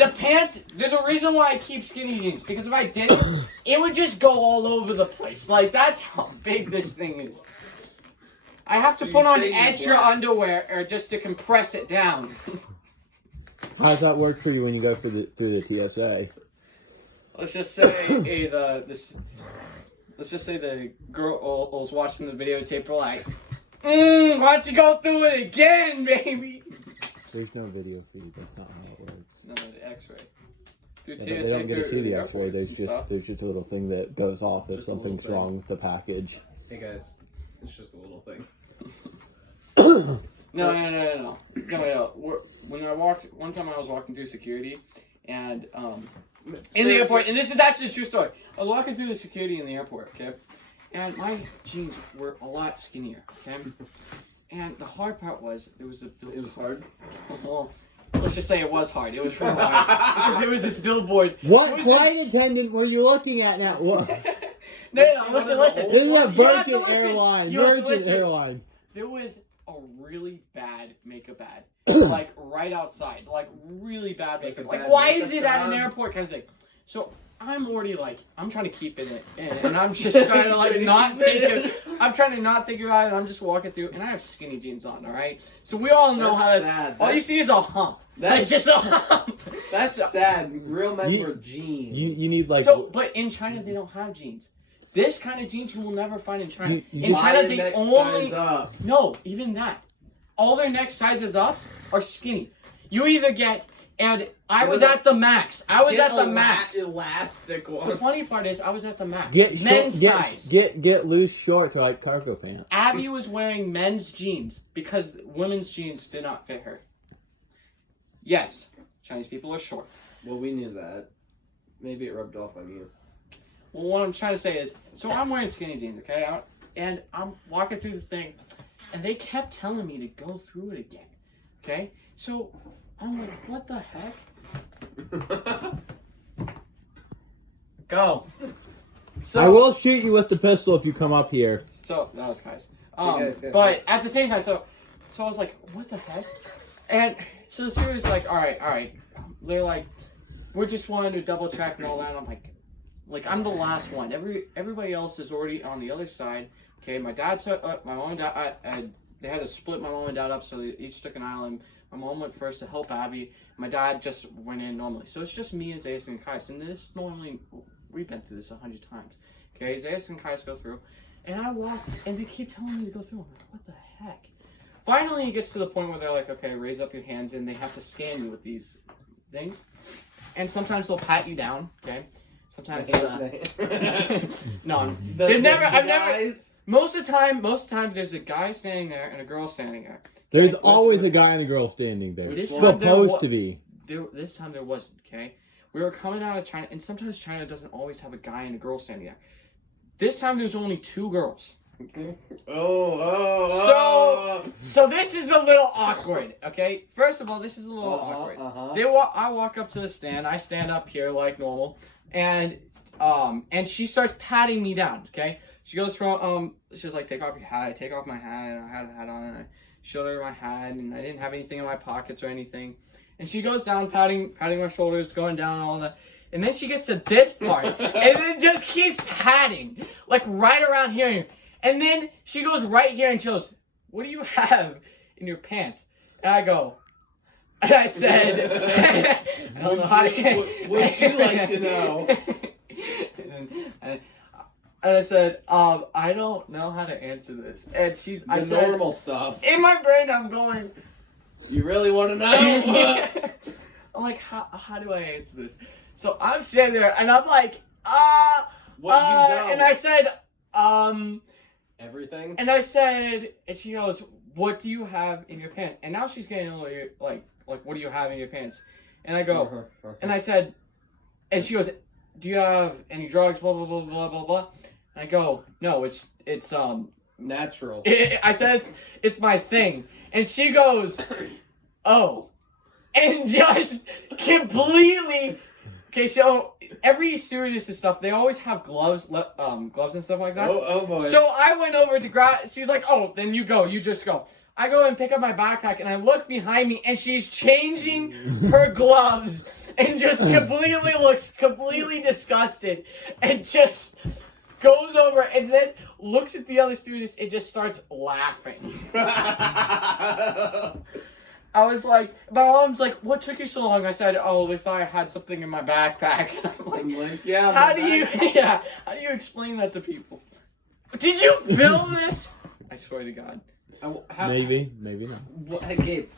The pants, there's a reason why I keep skinny jeans. Because if I didn't, it would just go all over the place. Like, that's how big this thing is. I have to put on extra underwear or just to compress it down. How does that work for you when you go through the TSA? Let's just say let's just say the girls watching the videotape were like, why don't you go through it again, baby? There's no video feed. That's not how it works. No, the X-ray. Yeah, they don't get to see the X-ray. There's just a little thing that goes off if Just something's wrong with the package. Hey guys, it's just a little thing. No. One time I was walking through security, and in the airport, and this is actually a true story. I was walking through the security in the airport, okay, and my jeans were a lot skinnier, okay, and the hard part was it was hard. Well, let's just say it was hard. It was real hard because there was this billboard. What flight attendant were you looking at now? What? No, listen. This is a Virgin airline. Virgin airline. There was a really bad makeup ad, like right outside, like really bad makeup. Like, why is it at an airport kind of thing? So I'm already like, I'm trying to keep it in, and I'm just trying to like not think. I'm trying to not think about it. I'm just walking through, and I have skinny jeans on. All right, so we all know how that. All you see is a hump. That's just a hump. That's sad. Real men wear jeans. You need like. So, but in China they don't have jeans. This kind of jeans you will never find in China. In China, they only no, even that. All their next sizes ups are skinny. You either get, and I was at the max. I was at the max. Elastic one. The funny part is, I was at the max. Men's size. Get loose shorts or like cargo pants. Abby was wearing men's jeans because women's jeans did not fit her. Yes, Chinese people are short. Well, we knew that. Maybe it rubbed off on you. Well, what I'm trying to say is, so I'm wearing skinny jeans, okay? And I'm walking through the thing, and they kept telling me to go through it again, okay? So I'm like, what the heck? Go. So I will shoot you with the pistol if you come up here. So that was guys. But at the same time, so I was like, what the heck? And so the security's like, all right. They're like, we're just wanting to double check and all that. And I'm like I'm the last one. Everybody else is already on the other side. Okay, my dad took my mom and dad. They had to split my mom and dad up, so they each took an island. My mom went first to help Abby. My dad just went in normally. So it's just me and Zayas and Kais. And this normally, we've been through this 100 times. Okay, Zayas and Kais go through. And I walk, and they keep telling me to go through. I'm like, what the heck? Finally, it gets to the point where they're like, okay, raise up your hands, and they have to scan you with these things. And sometimes they'll pat you down, okay? Sometimes no, they've never. I've never. Most of the time, there's a guy standing there and a girl standing there. Okay? There's always a guy and a girl standing there. This supposed to be. This time there wasn't. Okay, we were coming out of China, and sometimes China doesn't always have a guy and a girl standing there. This time there's only 2 girls. So this is a little awkward. Okay, first of all, this is a little awkward. I walk up to the stand. I stand up here like normal. And she starts patting me down, okay? She goes from, she was like, take off your hat. I take off my hat, and I had a hat on, and I showed her my hat, and I didn't have anything in my pockets or anything. And she goes down, patting my shoulders, going down, and all that. And then she gets to this part, and then just keeps patting, like right around here. And then she goes right here, and she goes, what do you have in your pants? And I go, and I said, I don't know how to... Would you like to know? and I said, I don't know how to answer this. And I said, normal stuff. In my brain, I'm going... You really want to know? I'm like, how do I answer this? So I'm standing there, and I'm like, and I said, everything? And I said, and she goes, what do you have in your pants? And now she's getting a little, like, what do you have in your pants? And I go, and I said, and she goes, do you have any drugs, blah, blah, blah, blah, blah, blah. And I go, no, it's natural. I said, it's my thing. And she goes, oh. And just completely, okay, so every stewardess and stuff, they always have gloves and stuff like that. Oh boy. So I went over to grab, she's like, oh, then you go, you just go. I go and pick up my backpack, and I look behind me, and she's changing her gloves, and just completely looks completely disgusted, and just goes over, and then looks at the other students, and just starts laughing. I was like, my mom's like, what took you so long? I said, oh, they thought I had something in my backpack. And I'm like, yeah. how do you explain that to people? Did you film this? I swear to God. Maybe not. Hey, Gabe.